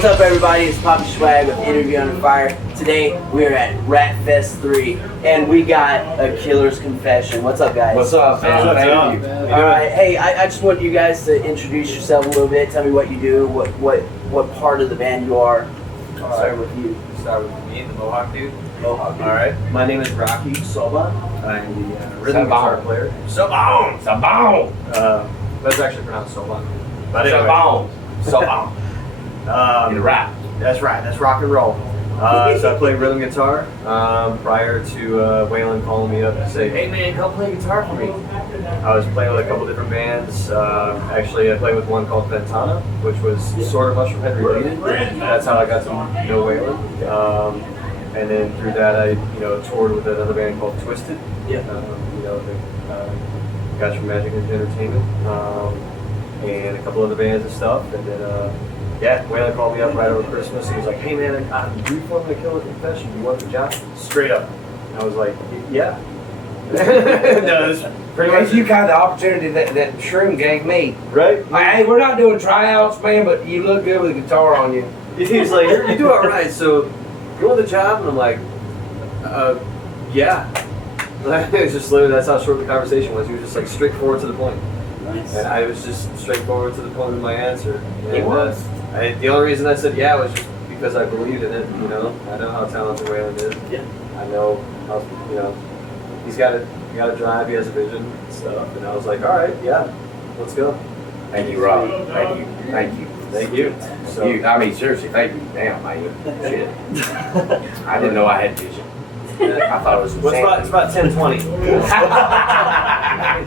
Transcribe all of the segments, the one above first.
What's up, everybody? It's Poppy Swag with Interview Under Fire. Today we are at Ratfest 3, and we got a killer's confession. What's up, guys? What's up, man? Thank you. All right. Hey, I just want you guys to introduce yourself a little bit. Tell me what you do, what part of the band you are. I'll start with you. Start with me, the Mohawk dude. Mohawk dude. All right. My name is Rocky Soba. I'm the rhythm guitar player. Sabon! Sabon! That's actually pronounced Soba. But Sabon! Sabon! You're right. That's right. That's rock and roll. So I played rhythm guitar prior to Waylon calling me up to say, "Hey man, come play guitar for me." I was playing with a couple different bands. Actually, I played with one called Ventana, which was sort of Mushroomhead related. That's how I got to know Waylon. And then through that, I toured with another band called Twisted. Yeah. Guys from Magic Entertainment, and a couple other bands and stuff. And then Waylon called me up right over Christmas. He was like, "Hey man, I'm reforming a killer confession. You want the job?" Straight up. I was like, "Yeah." No, it's pretty much. You got the opportunity that Shroom gave me. Right? Like, hey, we're not doing tryouts, man, but you look good with a guitar on you. He's like, "You do all right. So you want the job?" And I'm like, "Yeah." It's just literally that's how short the conversation was. He was just like straightforward to the point. Nice. And I was just straightforward to the point with my answer. And, He was. The only reason I said yeah was just because I believed in it. I know how talented Waylon is. Yeah. I know how he's got a drive. He has a vision and stuff. And I was like, all right, yeah, let's go. Thank you, Rob. Thank you. Thank you. Thank you. So I mean, seriously, thank you. Damn, man. Shit. I didn't know I had vision. I thought it was it's about 10-20.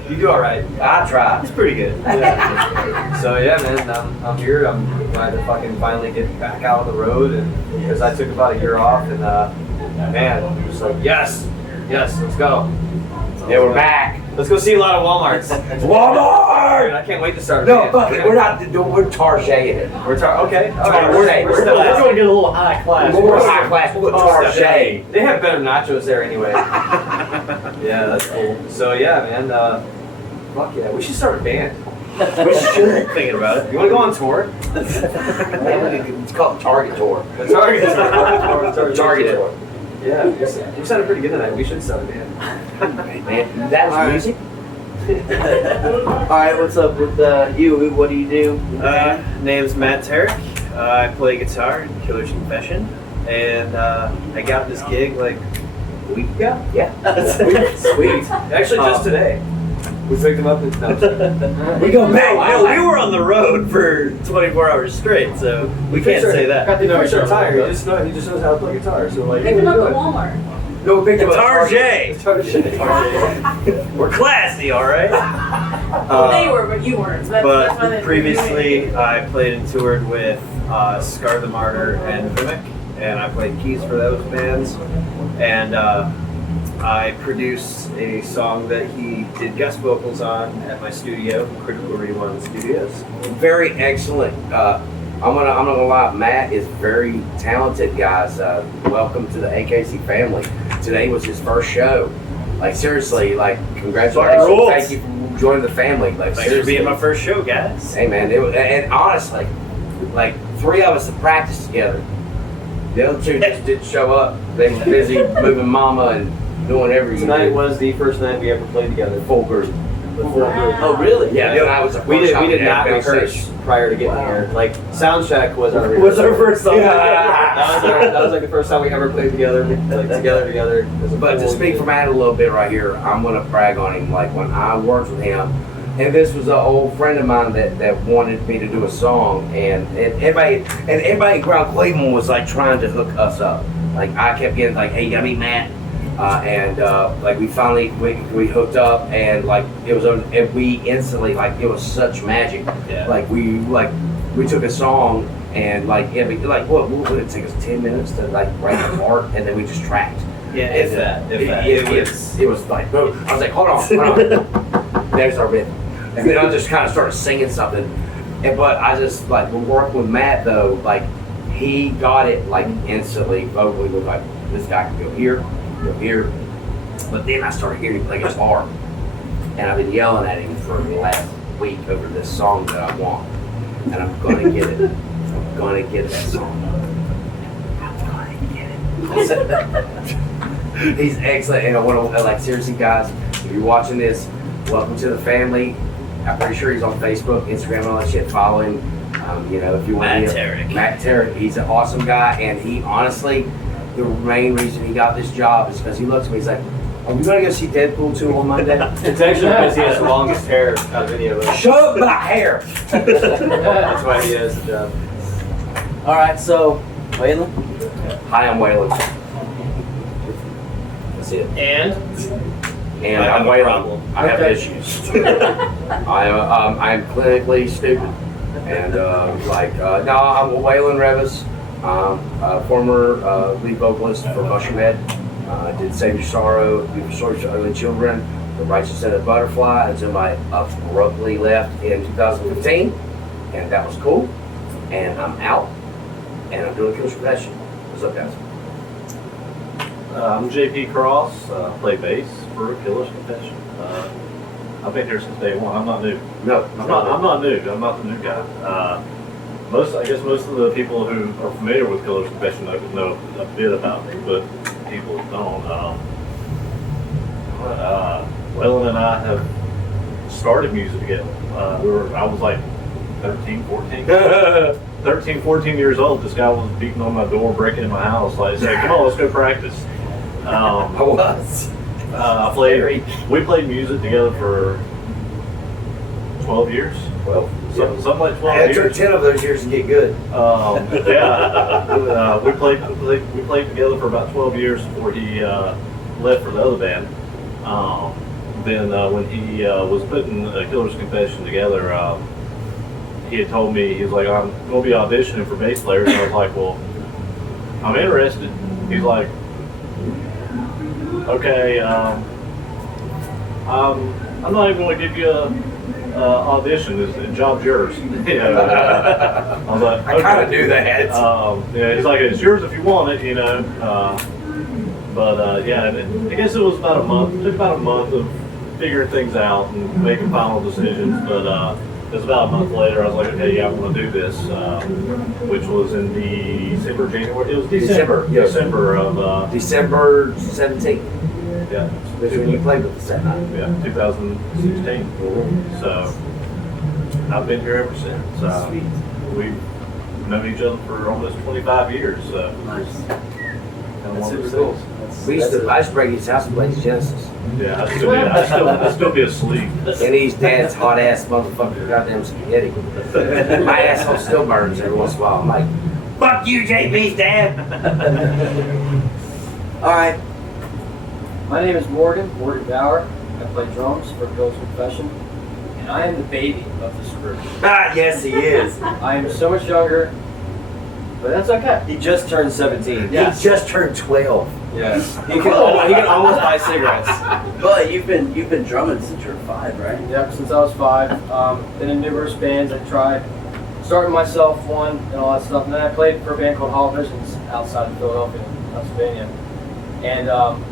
You do all right. I tried. It's pretty good. Yeah. So yeah, man, I'm here. I'm glad to fucking finally get back out on the road, and because I took about a year off, and man, I'm just like yes, let's go. Yeah, we're back. Let's go see a lot of Walmarts. Walmart! I can't wait to start. No, fuck it. We're not doing. We're Target it. Okay. All right. We're We're going to get a little high class. We're high class. We're Target. They have better nachos there anyway. Yeah, that's cool. So yeah, man. Fuck yeah, we should start a band. We should. Thinking about it. You want to go on tour? It's called Target Tour. The Target Tour. Target Tour. Yeah, you sounded pretty good tonight. We should start a band. Man, that was music. All right. What's up with you? What do you do? Name's Matt Tarek. I play guitar in Killer's Confession, and I got this gig like a week ago. Yeah. Sweet. Actually, just today. We picked him up and We go back. No, we were on the road for 24 hours straight, so we can't say that. Got the guitar tire. He just knows how to play guitar. So like, Pick them up at Walmart. No, we picked him up. Target. We're classy, all right. They were, but you weren't. So that's why But they previously, I played and toured with Scar the Martyr and Mimic, and I played keys for those bands. And I produced a song that he did guest vocals on at my studio, Critical Rewind Studios. Very excellent. I'm gonna lie. Matt is very talented, guys. Welcome to the AKC family. Today was his first show. Like seriously, like congratulations. Rules. Thank you for joining the family. Like Thanks for being my first show, guys. Hey man, and honestly, like 3 of us have practiced together. The other 2 just didn't show up. They were busy moving mama and doing everything. Tonight was the first night we ever played together. full group. Oh, really? Yeah, tonight was the We first time did not ever rehearse prior to getting here. Like sound check was our Was our first song. That was like the first time we ever played together, like together. But to speak for Matt a little bit right here, I'm gonna brag on him. Like when I worked with him, and this was an old friend of mine that wanted me to do a song, and everybody around Cleveland was like trying to hook us up. Like I kept getting like, hey, you gotta meet Matt. Like we finally we hooked up, and like it was and we instantly like it was such magic. Yeah. Like we took a song and like what would it take us 10 minutes to like write a part, and then we just tracked. Yeah, if that. It was like boom. I was like, hold on. There's our rhythm, and then I just kind of started singing something. But I just like working with Matt though, like he got it like instantly vocally. Was like, this guy can go here. But then I started hearing him play guitar, and I've been yelling at him for the last week over this song that I want, and I'm gonna get it. gonna get that song. I'm gonna get it. He's excellent, and I want to like seriously, guys. If you're watching this, welcome to the family. I'm pretty sure he's on Facebook, Instagram, and all that shit. Follow him. You know, if you want Matt to. Tarek. Matt Tarek. He's an awesome guy, and he honestly, the main reason he got this job is because he looks at me. He's like, "Are we gonna go see Deadpool 2 on Monday?" It's actually because he has the longest hair out of any of us. Shut up, my hair. That's why he has the job. All right, so Waylon. Hi, I'm Waylon. That's it. And And I have I'm a Waylon. problem. I have issues. I'm clinically stupid. And no, I'm Waylon Revis, former lead vocalist for Mushroomhead. Did Save Your Sorrow, Be Sorry for Ugly Children, The Righteous and the Butterfly, until I abruptly left in 2015. And that was cool. And I'm out. And I'm doing Killer's Confession. What's up, guys? I'm JP Cross, play bass for Killer's Confession. I've been here since day one. I'm not new. No, I'm not new. I'm not the new guy. Most of the people who are familiar with Killer's Confession know a bit about me, but people don't. Waylon and I have started music together. I was like 13, 14 years old. This guy was beating on my door, breaking in my house. Like, saying, "Come on, let's go practice." I was. We played music together for 12 years. Well, Something like 12 after years. 10 of those years to get good. We played together for about 12 years before he left for the other band. Then when he was putting Killer's Confession together, he had told me, he was like, "I'm going to be auditioning for bass players." And I was like, "Well, I'm interested." He's like, "Okay, I'm not even going to give you a audition. The job's yours." You know, I was like, I kind of knew that. Yeah, he's like, "It's yours if you want it," you know. Yeah, and I guess it was about a month. It took about a month of figuring things out and making final decisions. But it was about a month later. I was like, "Okay, yeah, I want to do this," which was in December, January. It was December. Yes. December of December 17th. yeah. That's when you played with us that night. Yeah, 2016. So I've been here ever since. Sweet. We've known each other for almost 25 years. So Nice. kind of That's one of super those cool. things. I used to break his house and play his Genesis. Yeah, I'd still be asleep. And he's dad's hot ass motherfucker, goddamn spaghetti. My asshole still burns every once in a while. I'm like, "Fuck you, JP's dad." All right. My name is Morgan Bauer. I play drums for Killer's Confession, and I am the baby of this group. Ah, yes, he is. I am so much younger, but that's okay. He just turned 17. He just turned 12. Yes. He can almost buy cigarettes. But you've been drumming since you were 5, right? Yep, since I was 5. Been in numerous bands. I tried starting myself one and all that stuff. And then I played for a band called Hollow Visions outside of Philadelphia, Pennsylvania. And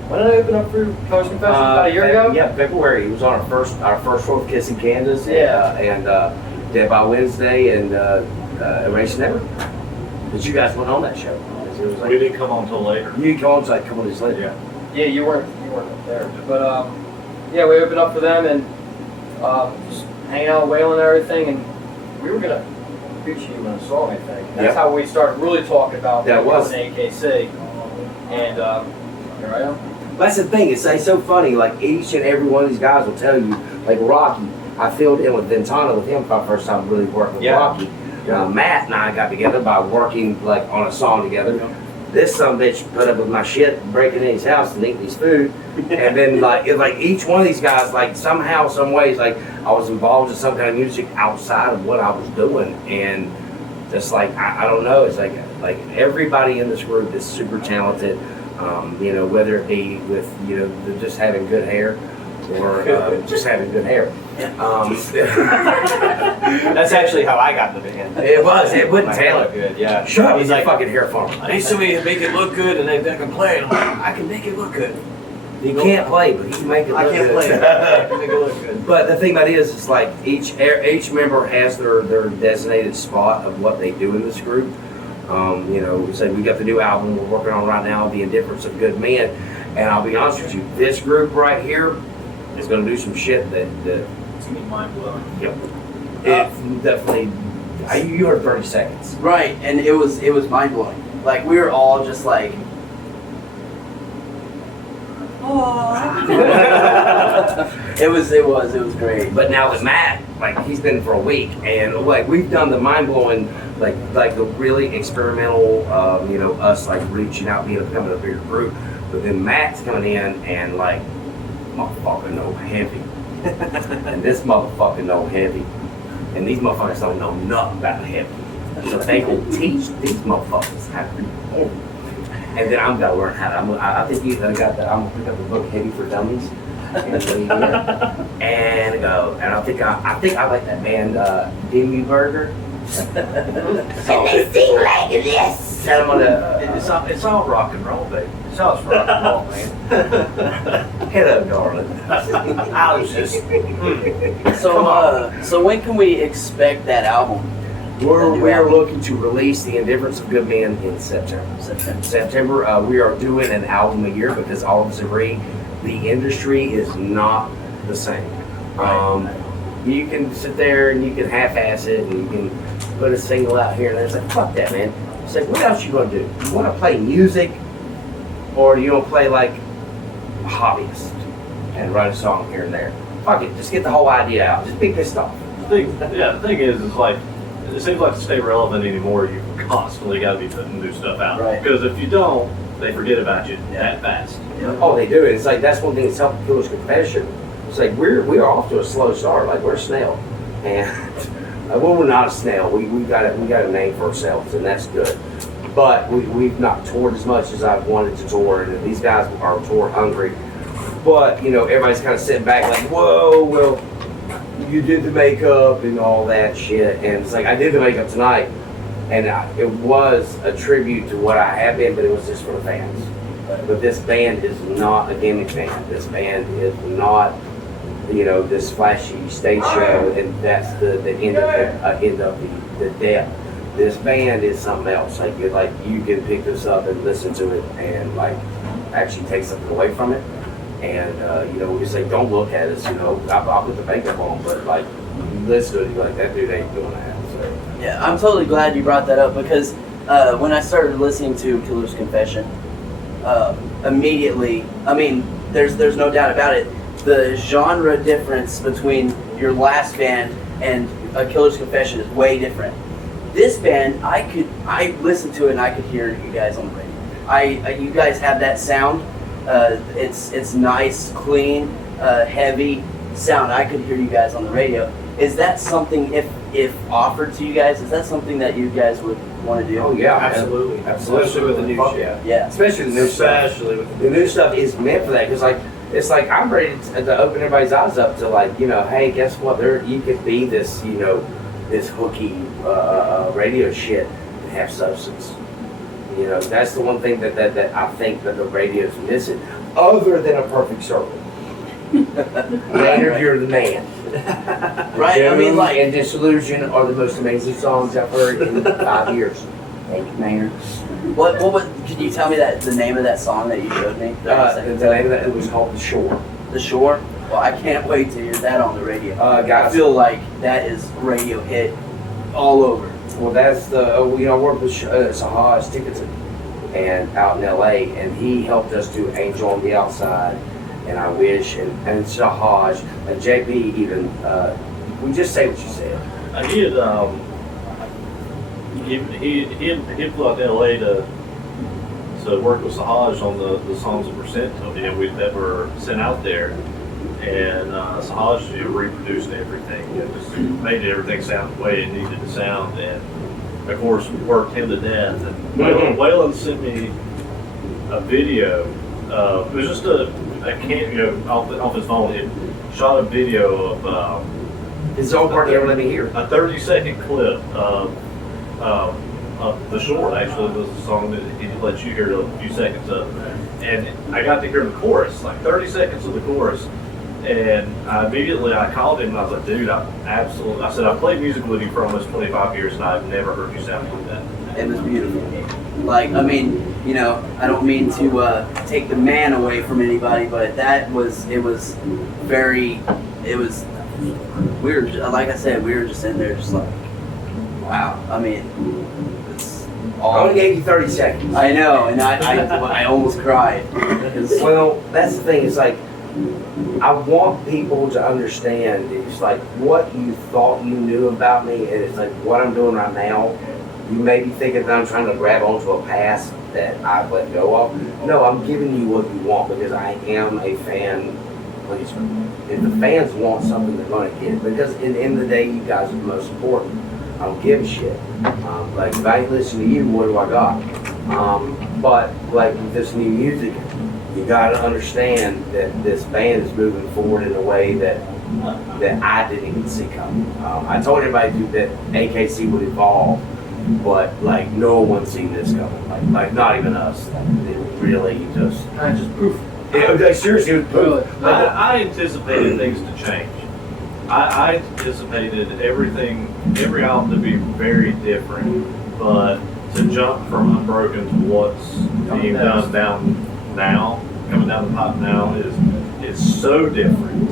when did I open up for Killer's Confession? About a year ago? Yeah, February. He was on our first tour of Kissing Kansas. Yeah. And Dead by Wednesday and Erase Never. But you guys went on that show. It was We like, didn't come on until later. you come on like a couple days later. Yeah. Yeah, you weren't there. But yeah, we opened up for them and just hanging out with Waylon and everything, and we were gonna feature you in a song, I think. That's Yep. how we started really talking about That was. AKC. And here I am. That's the thing, it's so funny, like each and every one of these guys will tell you, like Rocky, I filled in with Ventana with him for the first time really working with Yeah. Rocky. Matt and I got together by working like on a song together. This bitch put up with my shit, breaking in his house and eating his food. And then like each one of these guys, like somehow, some ways, like I was involved in some kind of music outside of what I was doing. And just like, I don't know, it's like everybody in this group is super talented. You know, whether it be with, you know, just having good hair or just having good hair. That's actually how I got in the band. It wouldn't My tell hair it. looked good, yeah. Shut up, He's he's like, fucking hair farmer. I need somebody to make it look good and they can play. And I'm like, I can make it look good. He can't play, but he can make it I look can't good. play it. I can make it look good. But the thing about it is, it's like each member has their designated spot of what they do in this group. You know, say we got the new album we're working on right now, The Indifference of Good Men, and I'll be honest with you, this group right here is going to do some shit that It's gonna be mind blowing. yep, it's definitely. You heard 30 seconds. Right, and it was mind blowing. Like we were all just like, it was great. But now with Matt, like he's been for a week, and like we've done the mind blowing, like the really experimental, you know, us like reaching out, becoming a bigger group. But then Matt's coming in and like, motherfucker know heavy, and this motherfucker know heavy, and these motherfuckers don't know nothing about heavy. So they will teach these motherfuckers how to do heavy. And then I'm gonna learn how to. I think you got that. I'm gonna pick up the book Heavy for Dummies and go. And I think I like that band Dimmy Burger. And they sing like this. And I'm gonna. It's all rock and roll, baby. It's all rock and roll, man. Hello, darling. I was just. So when can we expect that album? We're looking to release The Indifference of Good Men in September. We are doing an album a year because all of us agree the industry is not the same. You can sit there and you can half-ass it and you can put a single out here and there. It's like, fuck that, man. It's like, what else you gonna do? You wanna play music or do you wanna play like a hobbyist and write a song here and there? Fuck it, just get the whole idea out. Just be pissed off. The thing is like, it seems like to stay relevant anymore, you constantly got to be putting new stuff out. Right. Because if you don't, they forget about you that fast. Oh, they do. It's like that's one thing that's helped Killer's Confession. It's like we are off to a slow start. Like we're a snail, and well, we're not a snail. We got a name for ourselves, and that's good. But we've not toured as much as I've wanted to tour, and these guys are tour hungry. But you know, everybody's kind of sitting back like, whoa, well, you did the makeup and all that shit, and it's like I did the makeup tonight, and it was a tribute to what I have been, but it was just for the fans. But this band is not a gimmick band. This band is not, you know, this flashy stage show, and that's the end of the depth. This band is something else. Like you can pick this up and listen to it, and like actually take something away from it. And you know, we say don't look at us. You know, I'll put the makeup on, but like you listen to it, you're like that dude ain't doing that. So. Yeah, I'm totally glad you brought that up because when I started listening to Killer's Confession, immediately, I mean, there's no doubt about it. The genre difference between your last band and Killer's Confession is way different. This band, I listened to it and I could hear you guys on the radio. You guys have that sound. It's nice, clean, heavy sound. I could hear you guys on the radio. Is that something, if offered to you guys, is that something that you guys would want to do? Oh yeah, Absolutely. Especially with the new Fuck shit. Yeah. Especially the new stuff. Especially with The new stuff is meant for that because like it's like I'm ready to open everybody's eyes up to like, you know, hey, guess what? You could be this, you know, this hooky radio shit and have substance. You know, that's the one thing that I think that the radio's missing, other than a perfect circle. Maynard, you're the man. Right, I mean, like, and Disillusion are the most amazing songs I've heard in 5 years. Thank you, Maynard. what can you tell me the name of that song that you showed me? The name of that, it was called The Shore. The Shore? Well, I can't wait to hear that on the radio. I Guys, feel like that is radio hit all over. well, that's the, you know, I worked with Sahaj Tickerton and out in LA, and he helped us do Angel on the Outside, and I Wish, and Sahaj, and JP even, we just say what you said. He flew out to LA to work with Sahaj on the songs that were sent to him, that were sent out there, and Sahaj reproduced everything, just made everything sound the way it needed to sound, and of course worked him to death. And Waylon sent me a video. It was just a off his phone. It shot a video of His own part, you ever let me hear. a 30-second clip of The Short actually was a song that he let you hear a few seconds of. And I got to hear the chorus, like 30 seconds of the chorus. And immediately I called him and I was like, dude, I said, I've played music with you for almost 25 years and I've never heard you sound like that. It was beautiful. Like, I mean, you know, I don't mean to take the man away from anybody, but we were, like I said, we were just in there just like, wow. I mean, it's I only gave you 30 seconds. I know, and I almost cried. 'Cause- Well, that's the thing. It's like, I want people to understand. It's like what you thought you knew about me, and it's like what I'm doing right now. You may be thinking that I'm trying to grab onto a past that I've let go of. No, I'm giving you what you want because I am a fan pleaser. If the fans want something, they're going to get it. Because in the end of the day, you guys are the most important. I don't give a shit. Like, if I ain't listen to you, what do I got? But, like, with this new music, you got to understand that this band is moving forward in a way that I didn't even see coming. I told everybody that AKC would evolve, but like no one's seen this coming. Like not even us. It really just poof. Like, seriously, it was poof. I anticipated things to change. I anticipated every album to be very different, but to jump from Unbroken to what's being done coming down the pipe now is so different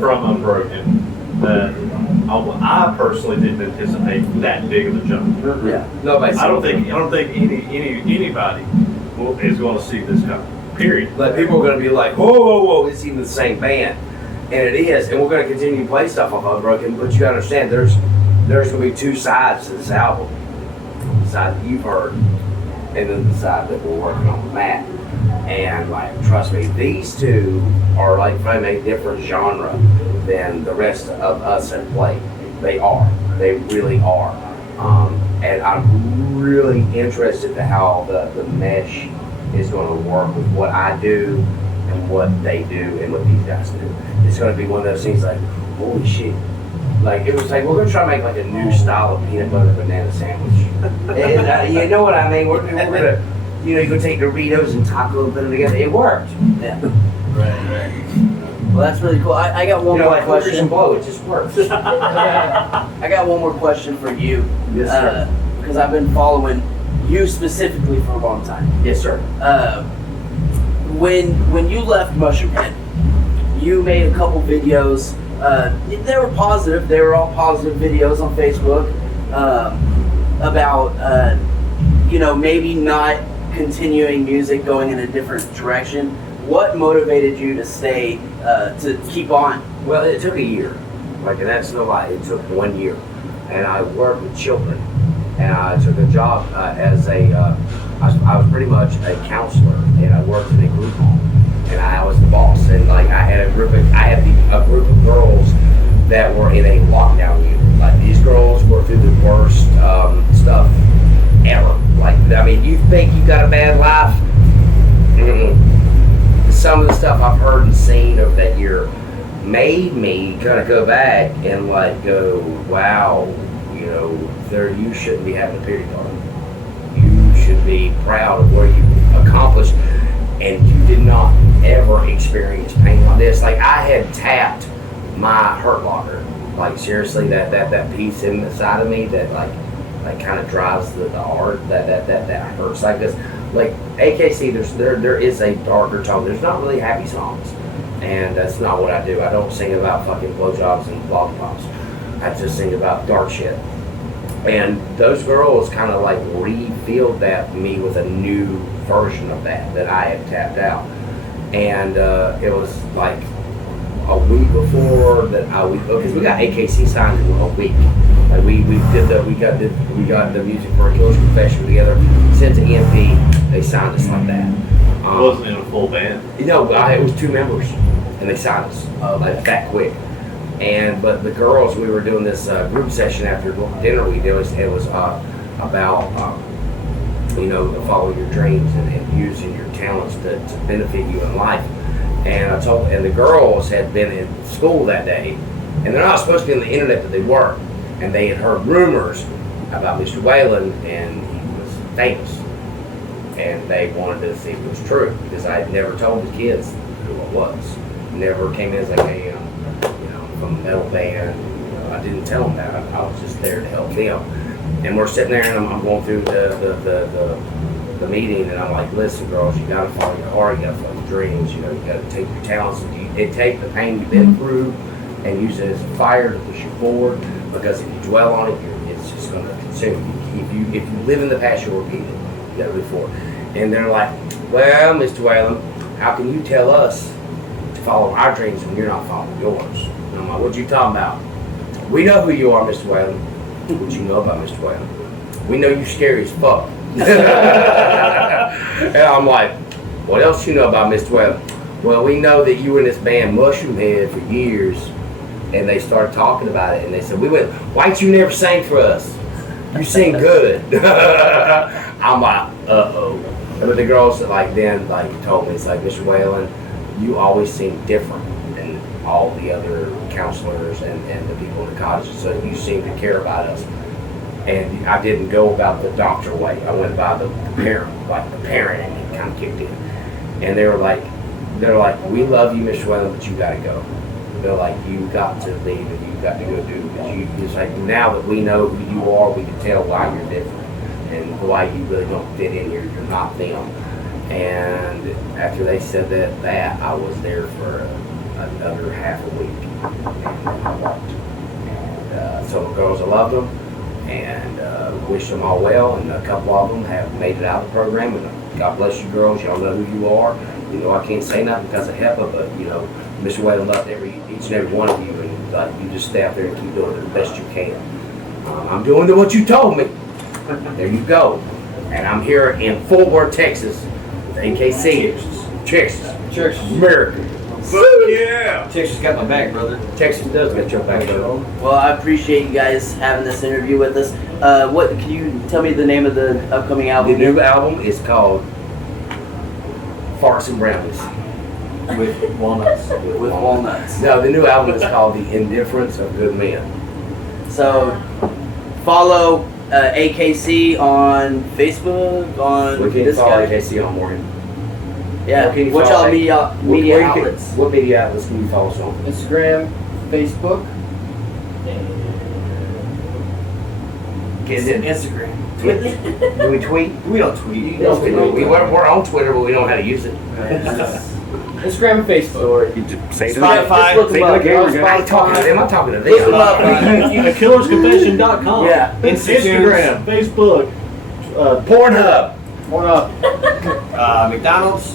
from Unbroken that I personally didn't anticipate that big of a jump. yeah. Nobody. I don't think anybody is going to see this coming. Period. Like people are going to be like, whoa, it's even the same band, and it is, and we're going to continue to play stuff off Unbroken. But you got to understand, there's going to be two sides to this album. The side that you've heard, and then the side that we're working on with Matt. And like, trust me, these two are like from a different genre than the rest of us that play. They are. They really are. And I'm really interested to how the mesh is going to work with what I do and what they do and what these guys do. It's going to be one of those things like, holy shit. Like, it was like, we're going to try to make like a new style of peanut butter banana sandwich. And you know what I mean? We're going to, you know, you can take Doritos and taco and put them together. It worked. Yeah. Right. Well, that's really cool. I got one more like question. and blow, it just works. I got one more question for you. Yes, sir. Because I've been following you specifically for a long time. Yes, sir. When you left Mushroomhead, you made a couple videos. They were positive. They were all positive videos on Facebook about maybe not continuing music, going in a different direction. What motivated you to stay, to keep on? Well, it took a year. Like, and that's no lie. It took 1 year. And I worked with children. And I took a job as I was pretty much a counselor. And I worked in a group home. And I was the boss. And like, I had a group of girls that were in a lockdown unit. Like, these girls were through the worst stuff ever. Like, I mean, you think you got a bad life? Some of the stuff I've heard and seen of that year made me kind of go back and like go, wow, you shouldn't be having a pity party. You should be proud of what you accomplished, and you did not ever experience pain like this. Like, I had tapped my hurt locker. Like, seriously, that piece inside of me that kind of drives the art that hurts like this. Like AKC, there is a darker tone. There's not really happy songs, and that's not what I do. I don't sing about fucking blowjobs and lollipops. I just sing about dark shit. And those girls kind of like refilled that me with a new version of that I had tapped out. And it was like a week before that because we got AKC signed in a week. Like we got the music for Killer's Confession together, sent to EMP. They signed us like that. It wasn't in a full band. It was 2 members, and they signed us like that quick. But the girls, we were doing this group session after dinner. It was about following your dreams and using your talents to benefit you in life. And the girls had been in school that day, and they're not supposed to be on the internet, but they were. And they had heard rumors about Mr. Waylon, and he famous. And they wanted to see if it was true because I had never told the kids who I was. Never came in as like, hey, I'm from a metal band. I didn't tell them that. I was just there to help them. And we're sitting there, and I'm going through the meeting, and I'm like, listen, girls, you gotta follow your heart, you gotta follow your dreams, you gotta take your talents, and take the pain you've been through, and use it as a fire to push you forward. Because if you dwell on it, it's just gonna consume you. If you live in the past, you'll repeat it. You gotta live for it. And they're like, well, Mr. Waylon, how can you tell us to follow our dreams when you're not following yours? And I'm like, what you talking about? We know who you are, Mr. Waylon. What you know about Mr. Waylon? We know you're scary as fuck. And I'm like, what else you know about Mr. Waylon? Well, we know that you were in this band Mushroomhead for years, and they started talking about it, and they said, why'd you never sing for us? You sing good. I'm like, uh-oh. But the girls then told me, it's like, Mr. Waylon, you always seem different than all the other counselors and the people in the colleges, so you seem to care about us. And I didn't go about the doctor way. I went by the parent, the parent, and it kind of kicked in. And they're like, we love you, Mr. Waylon, but you gotta go. They're like, you got to leave and you got to go do it. It's like, now that we know who you are, we can tell why you're different and why you really don't fit in here. You're not them. And after they said that I was there for another half a week. And I walked. And some of the girls, I loved them and wish them all well. And a couple of them have made it out of the program. And God bless you, girls. Y'all know who you are. I can't say nothing because of HEPA, but Mr. Waylon loved each and every one of you, and you just stay out there and keep doing it the best you can. I'm doing what you told me. There you go. And I'm here in Fort Worth, Texas, with AKC, Texas, America. Yeah. Texas got my back, brother. Texas does got your back, brother. Well, I appreciate you guys having this interview with us. What can you tell me the name of the upcoming album? The new album is called Farts and Brownies. With walnuts. With walnuts. No, the new album is called The Indifference of Good Men. So, follow AKC on Facebook, on We can this follow guy. AKC on Morgan. Yeah, What can you what follow? y'all media outlets? What media outlets can you follow us on? Instagram, Facebook. Is it Instagram. Do we tweet? We don't tweet. We're on Twitter, but we don't know how to use it. Instagram and Facebook. Say Spotify. Just look them up. I ain't talking to them. I'm talking to Look them them. up. KillersConfession.com. Yeah. Instagram, Facebook, Pornhub. McDonald's.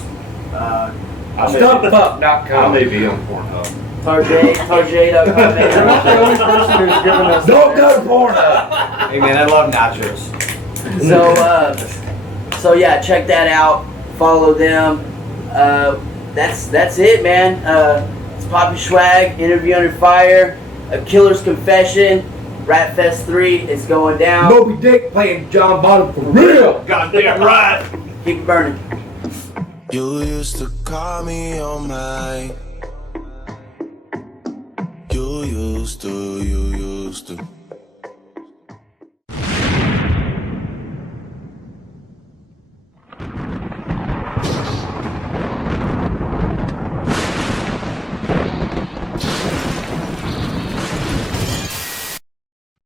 Stumpfuck.com. I may be on Pornhub. Tarjay.com. You're not the only person who's given us. Don't go to Pornhub. Hey man, I love nachos. So yeah, check that out. Follow them. That's it, man. It's Poppy Swag, Interview Under Fire, A Killer's Confession, Ratfest 3. It's going down. Moby Dick playing John Bottom for real. Goddamn right. Keep it burning. You used to call me on my. You used to.